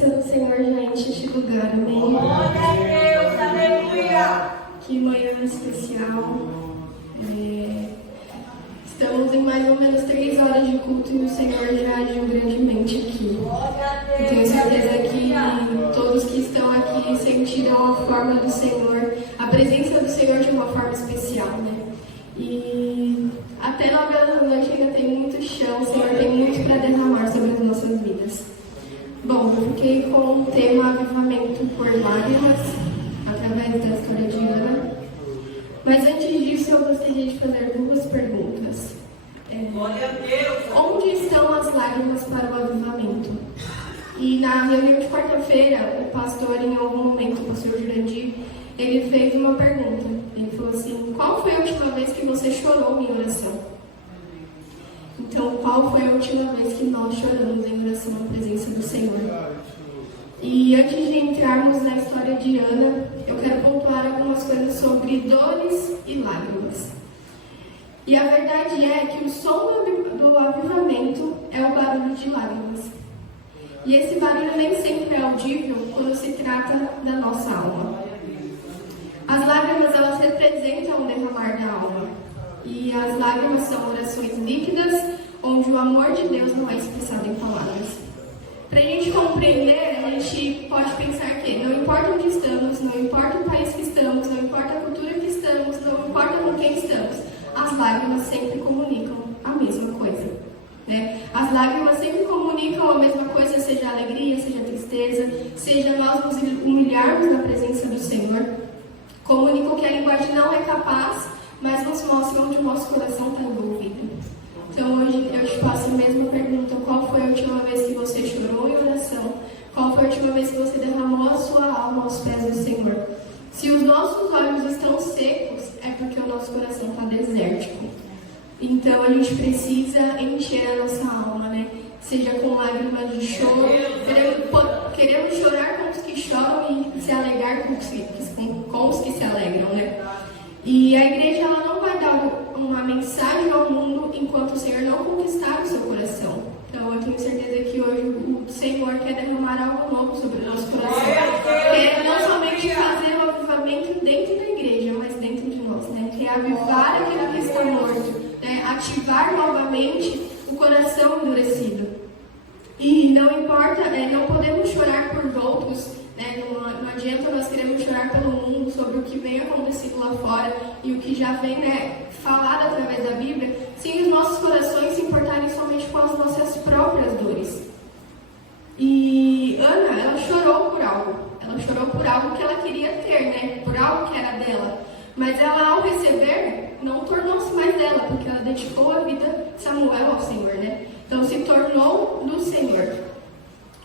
presença do Senhor já enche este lugar, amém? Glória a Deus, aleluia! Que manhã especial. Estamos em mais ou menos 3 horas de culto e o Senhor já agiu grandemente aqui. Eu tenho certeza que todos que estão aqui sentiram a forma do Senhor, a presença do Senhor de uma forma especial, né? E até 9 horas da noite ainda tem muito chão, o Senhor tem muito para derramar sobre as nossas vidas. Bom, eu fiquei com o tema Avivamento por Lágrimas, através da história de Ana. Mas antes disso, eu gostaria de fazer 2 perguntas. Glória a Deus! Onde estão as lágrimas para o avivamento? E na reunião de quarta-feira, o pastor, em algum momento, o pastor Jurandir, ele fez uma pergunta. Ele falou assim: qual foi a última vez que você chorou em oração? Então, qual foi a última vez que nós choramos em oração na presença do Senhor? E antes de entrarmos na história de Ana, eu quero pontuar algumas coisas sobre dores e lágrimas. E a verdade é que o som do avivamento é o barulho de lágrimas. E esse barulho nem sempre é audível quando se trata da nossa alma. As lágrimas, elas representam o derramar da alma. E as lágrimas são orações líquidas, onde o amor de Deus não é expressado em palavras. Para a gente compreender, a gente pode pensar que não importa onde estamos, não importa o país que estamos, não importa a cultura que estamos, não importa com quem estamos, as lágrimas sempre comunicam a mesma coisa, né? As lágrimas sempre comunicam a mesma coisa, seja alegria, seja tristeza, seja nós nos humilharmos na presença do Senhor. Comunicam que a linguagem não é capaz, mas nos mostra onde o nosso coração está envolvido. Então hoje eu te faço a mesma pergunta: qual foi a última vez que você chorou em oração? Qual foi a última vez que você derramou a sua alma aos pés do Senhor? Se os nossos olhos estão secos, é porque o nosso coração está desértico. Então a gente precisa encher a nossa alma, né? Seja com lágrimas de choro, queremos chorar com os que choram e se alegrar com os que se alegram, né? E a igreja, ela não vai dar uma mensagem ao mundo enquanto o Senhor não conquistar o seu coração. Então eu tenho certeza que hoje o Senhor quer derramar algo novo sobre o nosso coração. Quer não somente fazer o avivamento dentro da igreja, mas dentro de nós, né? Quer avivar aquilo que está morto, né? Ativar novamente o coração endurecido. E não importa, não podemos chorar por outros, né? Não adianta nós queremos chorar pelo mundo sobre o que vem acontecendo lá fora e o que já vem, né, falado através da Bíblia, sem os nossos corações se importarem somente com as nossas próprias dores. E Ana, ela chorou por algo. Ela chorou por algo que ela queria ter, né? Por algo que era dela. Mas ela, ao receber, não tornou-se mais dela, porque ela dedicou a vida de Samuel ao Senhor, né? Então se tornou do Senhor.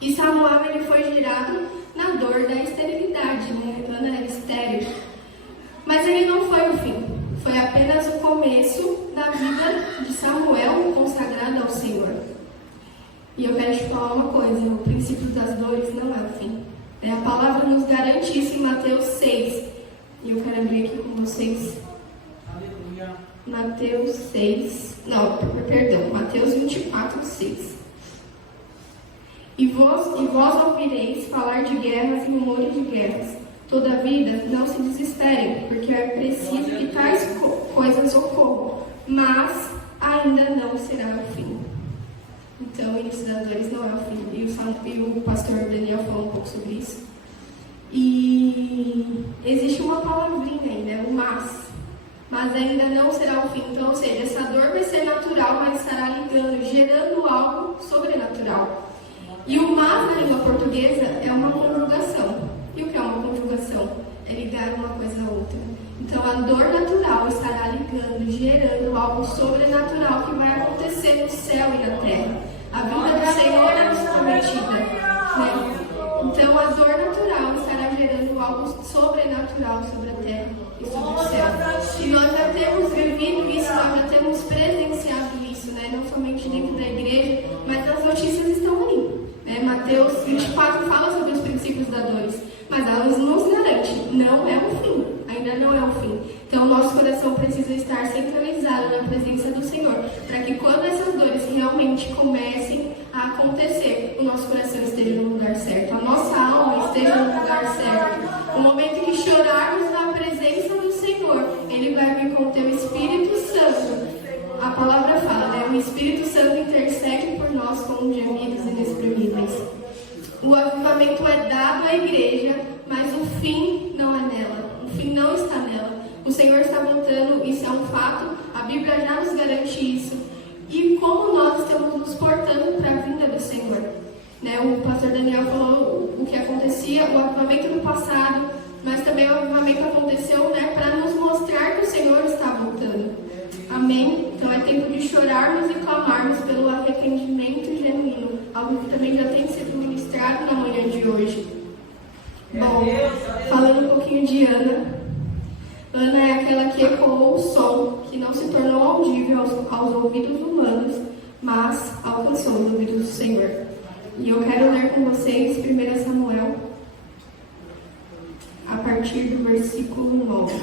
E Samuel, ele foi gerado na dor da esterilidade, né? Ana era estéril. Mas ele não foi o fim. Foi apenas o começo da vida de Samuel consagrado ao Senhor. E eu quero te falar uma coisa: o princípio das dores não é o fim. A palavra nos garante isso em Mateus 6. E eu quero abrir aqui com vocês. Aleluia. Mateus 24, 6. E vós ouvireis falar de guerras e rumores de guerras. Todavia, não se desesperem, porque é preciso que tais coisas ocorram, mas ainda não será o fim. Então, o início das dores não é o fim. E o pastor Daniel falou um pouco sobre isso. E existe uma palavrinha aí, né? O mas ainda não será o fim. Então, ou seja, essa dor vai ser natural, mas estará ligando, gerando algo sobrenatural. E o mas na língua portuguesa é uma conjugação. E o que é uma conjugação? É ligar uma coisa a outra. Então a dor natural estará ligando, gerando algo sobrenatural que vai acontecer no céu e na terra. A vida do Senhor é nos prometida, né? Então a dor natural estará gerando algo sobrenatural sobre a terra e sobre o céu. E nós já temos vivido isso, nós já temos presenciado isso, né? Não somente dentro da igreja, mas as notícias estão ali. Mateus 24 fala sobre os princípios da dores, mas elas nos garante, não é o fim, ainda não é o fim. Então, o nosso coração precisa estar centralizado na presença do Senhor, para que quando essas dores realmente comecem a acontecer, o nosso coração esteja no lugar certo. lugar certo. No momento que chorarmos na presença do Senhor, Ele vai vir com o teu Espírito Santo. A palavra fala, né? O Espírito Santo intercede por nós com gemidos inexprimíveis. O avivamento é dado à igreja, mas o fim não é nela. O fim não está nela. O Senhor está voltando, isso é um fato. A Bíblia já nos garante isso. E como nós estamos nos portando para a vinda do Senhor. Né? O pastor Daniel falou o que acontecia, o avivamento no passado, mas também o avivamento aconteceu, né, para nos mostrar que o Senhor está voltando. Amém? Então é tempo de chorarmos e clamarmos pelo arrependimento genuíno, algo que também já tem sido ministrado na manhã de hoje. Bom, falando um pouquinho de Ana. Ana é aquela que ecoou o som, que não se tornou audível aos ouvidos humanos, mas alcançou os ouvidos do Senhor. E eu quero ler com vocês 1 Samuel, a partir do versículo 9,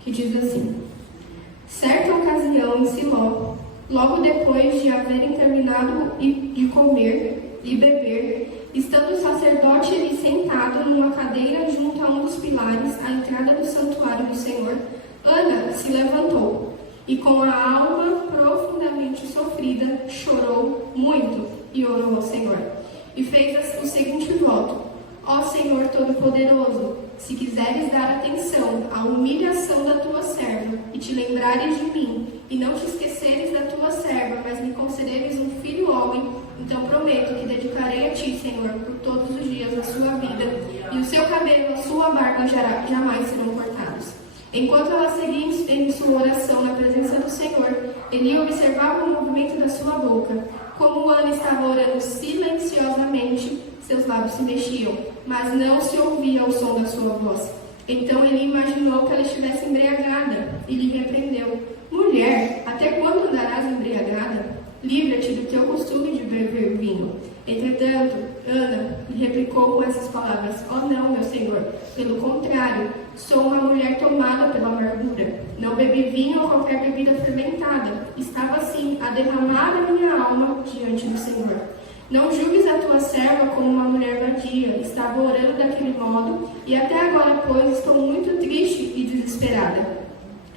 que diz assim: Certa ocasião em Siló, logo depois de haverem terminado de comer e beber, estando o sacerdote ali sentado numa cadeira junto a um dos pilares, à entrada do santuário do Senhor, Ana se levantou e, com a alma profundamente sofrida, chorou muito e orou ao Senhor. E fez o seguinte voto: Ó Senhor Todo-Poderoso, se quiseres dar atenção à humilhação da tua serva, e te lembrares de mim, e não te esqueceres da tua serva, mas me concederes um filho homem, então prometo que dedicarei a ti, Senhor, por todos os dias da sua vida, e o seu cabelo e a sua barba jamais serão cortados. Enquanto ela seguia em sua oração na presença do Senhor, Eli observava o movimento da sua boca. Como Ana estava orando silenciosamente, seus lábios se mexiam, mas não se ouvia o som da sua voz. Então ele imaginou que ela estivesse embriagada e lhe repreendeu: Mulher, até quando andarás embriagada? Livra-te do teu costume de beber vinho. Entretanto, Ana lhe replicou com essas palavras: Oh não, meu senhor, pelo contrário, sou uma mulher tomada pela amargura. Não bebi vinho ou qualquer bebida fermentada. Estava assim a derramar a minha alma diante do Senhor. Não julgues a tua serva como uma mulher vadia. Estava orando daquele modo, e até agora, pois, estou muito triste e desesperada.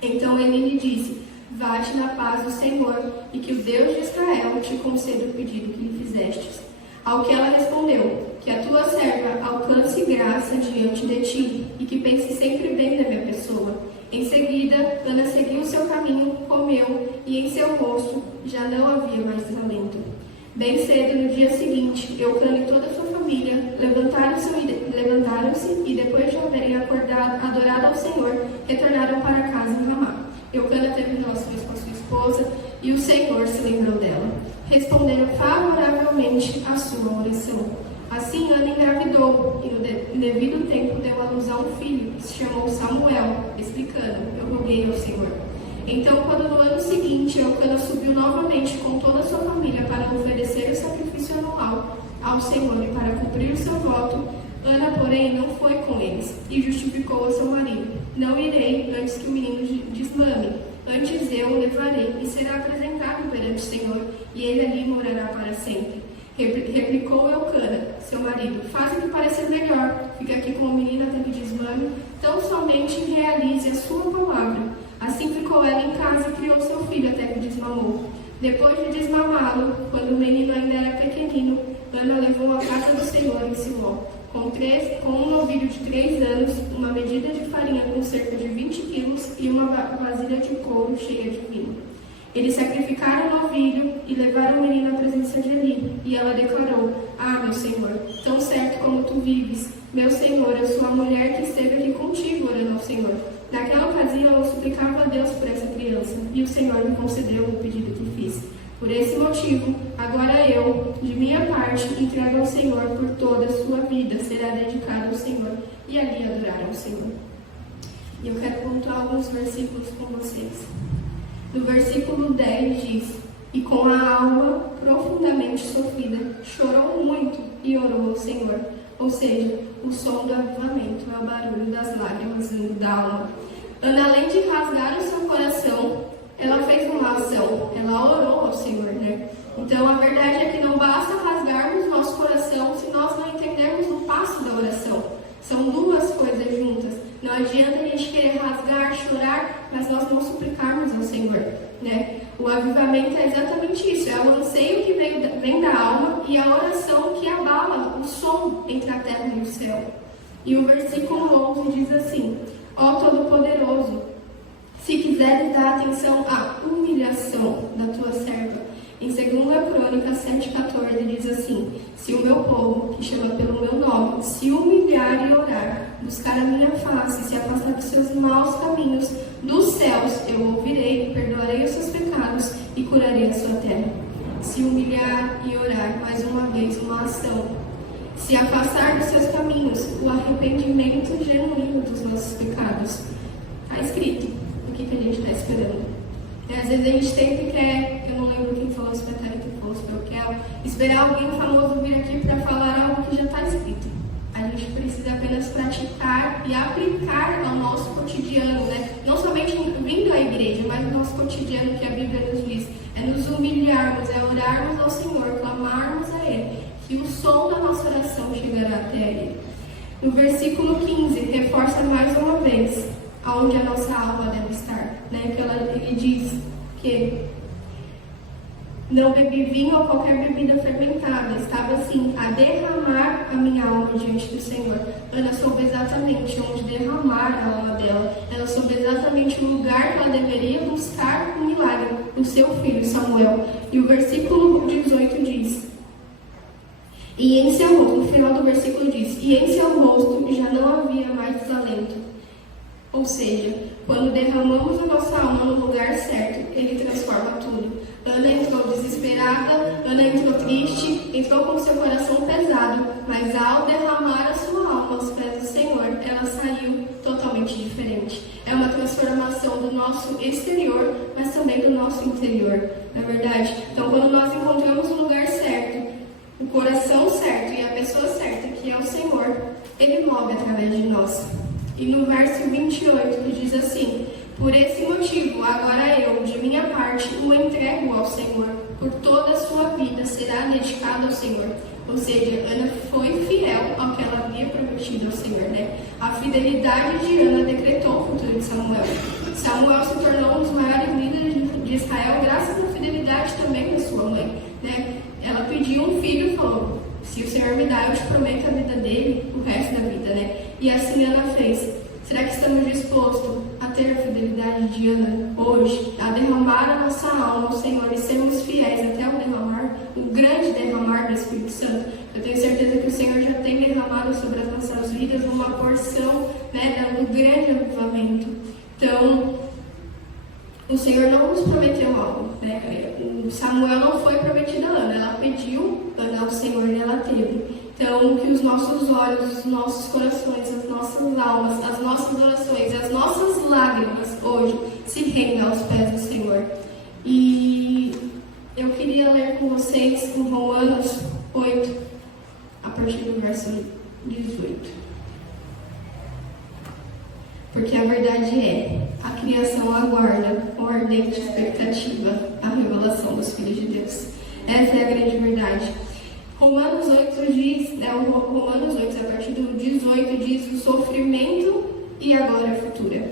Então ele lhe disse: Vá-te na paz do Senhor, e que o Deus de Israel te conceda o pedido que lhe fizestes. Ao que ela respondeu: Que a tua serva alcance graça diante de ti, e que pense sempre bem da minha pessoa. Em seguida, Ana seguiu o seu caminho, comeu, e em seu rosto já não havia mais desalento. Bem cedo, no dia seguinte, Eucana e toda a sua família levantaram-se e, depois de haverem adorado ao Senhor, retornaram para casa em Ramá. Eucana teve relações com a sua esposa, e o Senhor se lembrou dela. Responderam favoravelmente à sua oração. Assim, Ana engravidou, e no devido tempo deu à luz a um filho, que se chamou Samuel, explicando: Eu roguei ao Senhor. Então, quando no ano seguinte Eucana subiu novamente com toda a sua família para oferecer o sacrifício anual ao Senhor e para cumprir o seu voto, Ana, porém, não foi com eles, e justificou a seu marido: Não irei antes que o menino desmame. Antes eu o levarei, e será apresentado perante o Senhor, e ele ali morará para sempre. Replicou Eucana, seu marido: Faz o que parecer melhor, fica aqui com o menino até que desmame, tão somente realize a sua palavra. Assim ficou ela em casa e criou seu filho até que desmamou. Depois de desmamá-lo, quando o menino ainda era pequenino, Ana levou à casa do Senhor em Siló, com um novilho de 3 anos, uma medida de farinha com cerca de 20 quilos e uma vasilha de couro cheia de vinho. Eles sacrificaram o novilho e levaram o menino à presença de Eli, e ela declarou: Ah, meu Senhor, tão certo como tu vives, meu Senhor, eu sou a mulher que esteve aqui contigo orando ao Senhor. Naquela ocasião eu suplicava a Deus por essa criança, e o Senhor me concedeu o pedido que fiz. Por esse motivo, agora eu, de minha parte, entrego ao Senhor por toda a sua vida, será dedicado ao Senhor, e ali adorar ao Senhor. E eu quero pontuar alguns versículos com vocês. No versículo 10 diz: E com a alma profundamente sofrida, chorou muito e orou ao Senhor. Ou seja, o som do avivamento é o barulho das lágrimas vindo da alma. Ana, além de rasgar o seu coração, ela fez uma ação, ela orou ao Senhor, né? Então, a verdade é que não basta rasgarmos nosso coração se nós não entendermos o passo da oração. Não adianta a gente querer rasgar, chorar, mas nós não suplicarmos ao Senhor, né? O avivamento é exatamente isso, é o anseio que vem da alma e a oração que abala o som entre a terra e o céu. E o versículo 11 diz assim: ó Todo-Poderoso, se quiseres dar atenção à humilhação da tua serva. Em 2 Crônicas 7,14 diz assim: se o meu povo, que chama pelo meu nome, se humilhar e orar, buscar a minha face, se afastar dos seus maus caminhos, dos céus eu ouvirei, perdoarei os seus pecados e curarei a sua terra. Se humilhar e orar, mais uma vez, uma ação. Se afastar dos seus caminhos, o arrependimento genuíno dos nossos pecados. Está escrito. O que a gente está esperando? Às vezes a gente sempre quer, eu não lembro quem falou isso, quem falou isso, eu quero esperar alguém famoso vir aqui para falar algo que já está escrito. A gente precisa apenas praticar e aplicar ao nosso cotidiano, né? Não somente vindo à igreja, mas no nosso cotidiano que a Bíblia nos diz. É nos humilharmos, é orarmos ao Senhor, clamarmos a Ele, que o som da nossa oração chegará até Ele. No versículo 15, reforça mais uma vez aonde a nossa alma deve estar, né? Que ele diz que não bebi vinho ou qualquer bebida fermentada, estava assim a derramar a minha alma diante do Senhor. Ana soube exatamente onde derramar a alma dela, ela soube exatamente o lugar que ela deveria buscar o milagre, o seu filho Samuel. E o versículo 18 diz: e em seu rosto, no final do versículo diz: e em seu rosto já não havia mais desalento. Ou seja, quando derramamos a nossa alma no lugar certo, Ele transforma tudo. Ana entrou desesperada, Ana entrou triste, entrou com seu coração pesado, mas ao derramar a sua alma aos pés do Senhor, ela saiu totalmente diferente. É uma transformação do nosso exterior, mas também do nosso interior, não é verdade? Então, quando nós encontramos o lugar certo, o coração certo e a pessoa certa, que é o Senhor, Ele move através de nós. E no verso 28, que diz assim: por esse motivo, agora eu, de minha parte, o entrego ao Senhor, por toda a sua vida será dedicado ao Senhor. Ou seja, Ana foi fiel ao que ela havia prometido ao Senhor, né? A fidelidade de Ana decretou o futuro de Samuel. Samuel se tornou um dos maiores líderes de Israel, graças à fidelidade também da sua mãe, né? Ela pediu um filho e falou: se o Senhor me dá, eu te prometo a vida dele, o resto da vida, né? E assim Ana fez. Será que estamos dispostos a ter a fidelidade de Ana hoje? A derramar a nossa alma ao Senhor e sermos fiéis até o derramar, o grande derramar do Espírito Santo? Eu tenho certeza que o Senhor já tem derramado sobre as nossas vidas uma porção, né, do grande avivamento. Então, o Senhor não nos prometeu algo, né? O Samuel não foi prometido a Ana, ela pediu Ana ao Senhor e ela teve. Então, que os nossos olhos, os nossos corações, as nossas almas, as nossas orações, as nossas lágrimas hoje se rendam aos pés do Senhor. E eu queria ler com vocês em Romanos 8, a partir do verso 18. Porque a verdade é, a criação aguarda com ardente expectativa a revelação dos filhos de Deus. Essa é a grande verdade. Romanos 8 diz, Romanos 8, a partir do 18, diz o sofrimento e a glória futura.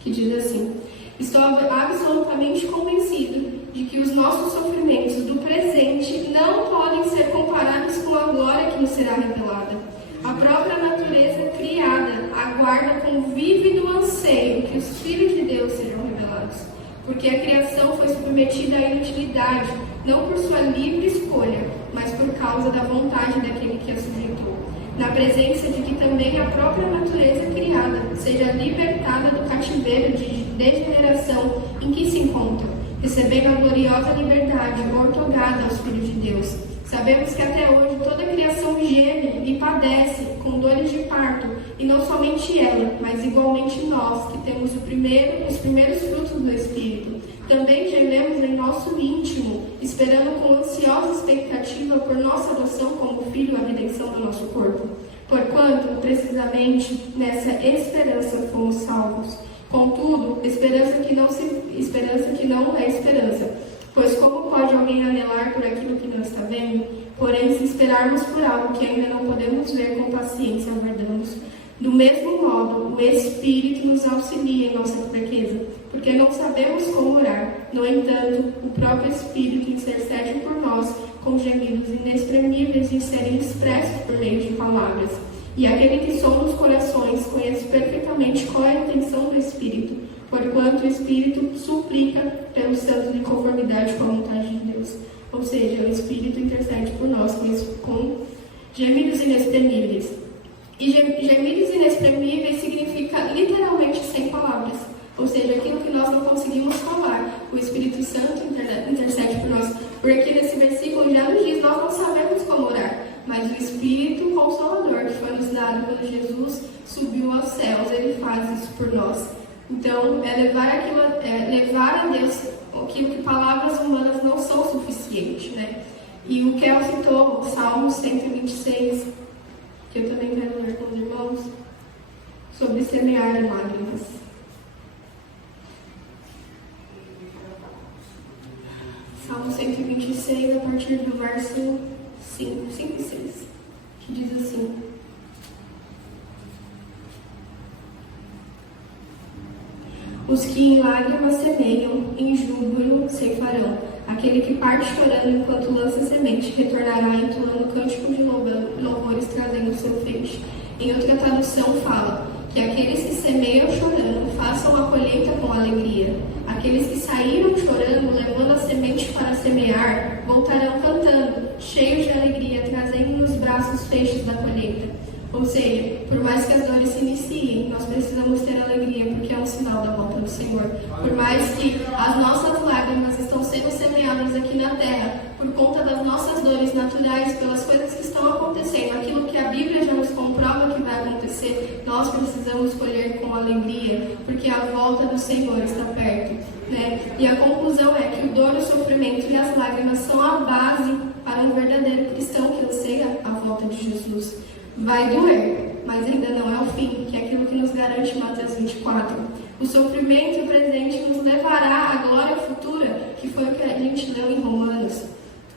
Que diz assim: estou absolutamente convencido de que os nossos sofrimentos do presente não podem ser comparados com a glória que nos será revelada. A própria natureza criada aguarda com vívido anseio que os filhos de Deus sejam revelados, porque a criação foi submetida à inutilidade, não por sua livre escolha, mas por causa da vontade daquele que a sujeitou, na presença de que também a própria natureza criada seja libertada do cativeiro de degeneração em que se encontra, recebendo a gloriosa liberdade outorgada aos filhos de Deus. Sabemos que até hoje toda a criação geme e padece com dores de parto, e não somente ela, mas igualmente nós, que temos os primeiros frutos do Espírito. Também gememos em nosso íntimo, esperando com ansiosa expectativa por nossa adoção como filho à redenção do nosso corpo. Porquanto, precisamente, nessa esperança fomos salvos. Contudo, esperança que não é esperança. Pois como pode alguém anelar por aquilo que não está vendo? Porém, se esperarmos por algo que ainda não podemos ver, com paciência aguardamos. Do mesmo modo, o Espírito nos auxilia em nossa fraqueza, porque não sabemos como orar. No entanto, o próprio Espírito intercede por nós com gemidos inexprimíveis e serem expressos por meio de palavras. E aquele que sonda os corações conhece perfeitamente qual é a intenção do Espírito, porquanto o Espírito suplica pelos santos em conformidade com a vontade de Deus. Ou seja, o Espírito intercede por nós com gemidos inexprimíveis. E gemidos inexprimíveis significa literalmente sem palavras. Ou seja, aquilo que nós não conseguimos falar. O Espírito Santo intercede por nós. Porque aqui nesse versículo já nos diz, nós não sabemos como orar. Mas o Espírito Consolador, que foi nos dado quando Jesus subiu aos céus, ele faz isso por nós. Então, levar a Deus aquilo que palavras humanas não são suficientes, né? E o Kel citou, Salmo 126, que eu também quero ler com os irmãos, sobre semear lágrimas. Salmo 126, a partir do verso 5 e 6, que diz assim: Os que em lágrimas semeiam, em júbilo ceifarão. Aquele que parte chorando enquanto lança semente, retornará entoando cântico de louvores, trazendo seu feixe. Em outra tradução fala que aqueles que semeiam chorando façam a colheita com alegria. Aqueles que saíram chorando, levando a semente para semear, voltarão cantando, cheios de alegria, trazendo nos braços feixes da colheita. Ou seja, por mais que as dores se iniciem, nós precisamos ter alegria, porque é um sinal da volta do Senhor. Por mais que as nossas lágrimas estão sendo semeadas aqui na terra, por conta das nossas dores naturais, pelas coisas que estão acontecendo, aquilo que a Bíblia já nos comprova que vai acontecer, nós precisamos colher com alegria, porque a volta do Senhor está perto, né? E a conclusão é que o dor, o sofrimento e as lágrimas são a base para um verdadeiro cristão que anseia a volta de Jesus. Vai doer, mas ainda não é o fim, que é aquilo que nos garante Mateus 24. O sofrimento presente nos levará à glória futura, que foi o que a gente leu em Romanos.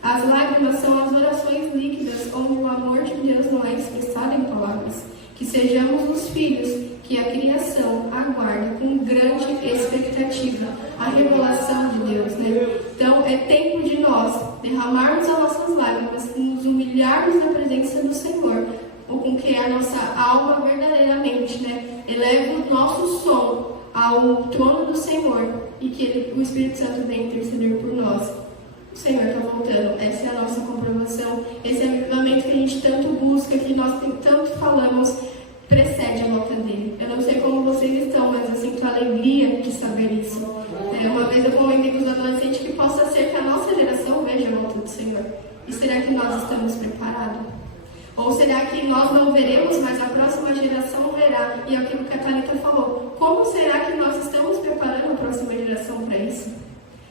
As lágrimas são as orações líquidas, onde o amor de Deus não é expressado em palavras. Que sejamos os filhos que a criação aguarda com grande expectativa a revelação de Deus, né? Então, é tempo de nós derramarmos as nossas lágrimas e nos humilharmos na presença do Senhor, com que a nossa alma verdadeiramente, né, eleva o nosso som ao trono do Senhor e que o Espírito Santo venha interceder por nós. O Senhor está voltando, essa é a nossa comprovação, esse é o avivamento que a gente tanto busca, que nós tanto falamos, precede a volta dele. Eu não sei como vocês estão, mas eu sinto alegria de saber isso. Uma vez eu comentei com os adolescentes que possa ser que a nossa geração veja a volta do Senhor. E será que nós estamos preparados? Ou será que nós não veremos, mas a próxima geração verá? E é aquilo que a Thalita falou. Como será que nós estamos preparando a próxima geração para isso?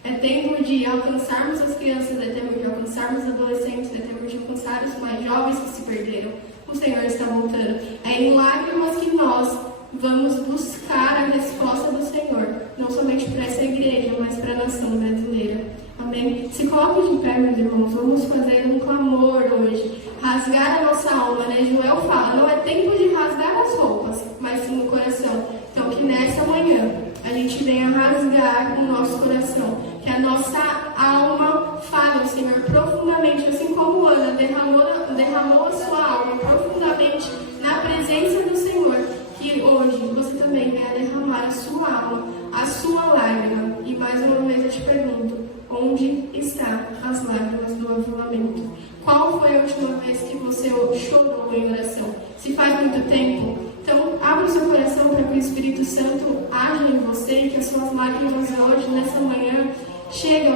É tempo de alcançarmos as crianças, é tempo de alcançarmos os adolescentes, é tempo de alcançar os mais jovens que se perderam. O Senhor está voltando. É em lágrimas que nós vamos buscar a resposta do Senhor. Não somente para essa igreja, mas para a nação brasileira. Amém? Se coloque de pé, meus irmãos. Vamos fazer um clamor hoje. Rasgar a nossa alma, né? Joel fala, não é tempo de rasgar as roupas, mas sim o coração. Então, que nessa manhã a gente venha rasgar o nosso coração. Que a nossa alma fale, Senhor, profundamente, assim como Ana derramou a sua alma profundamente na presença do Senhor. Que hoje você também venha derramar a sua alma, a sua lágrima. E mais uma vez eu te pergunto, onde estão as lágrimas do avivamento? Qual foi a última vez que você chorou em oração? Se faz muito tempo, então abra o seu coração para que o Espírito Santo haja em você e que as suas lágrimas hoje, nessa manhã, cheguem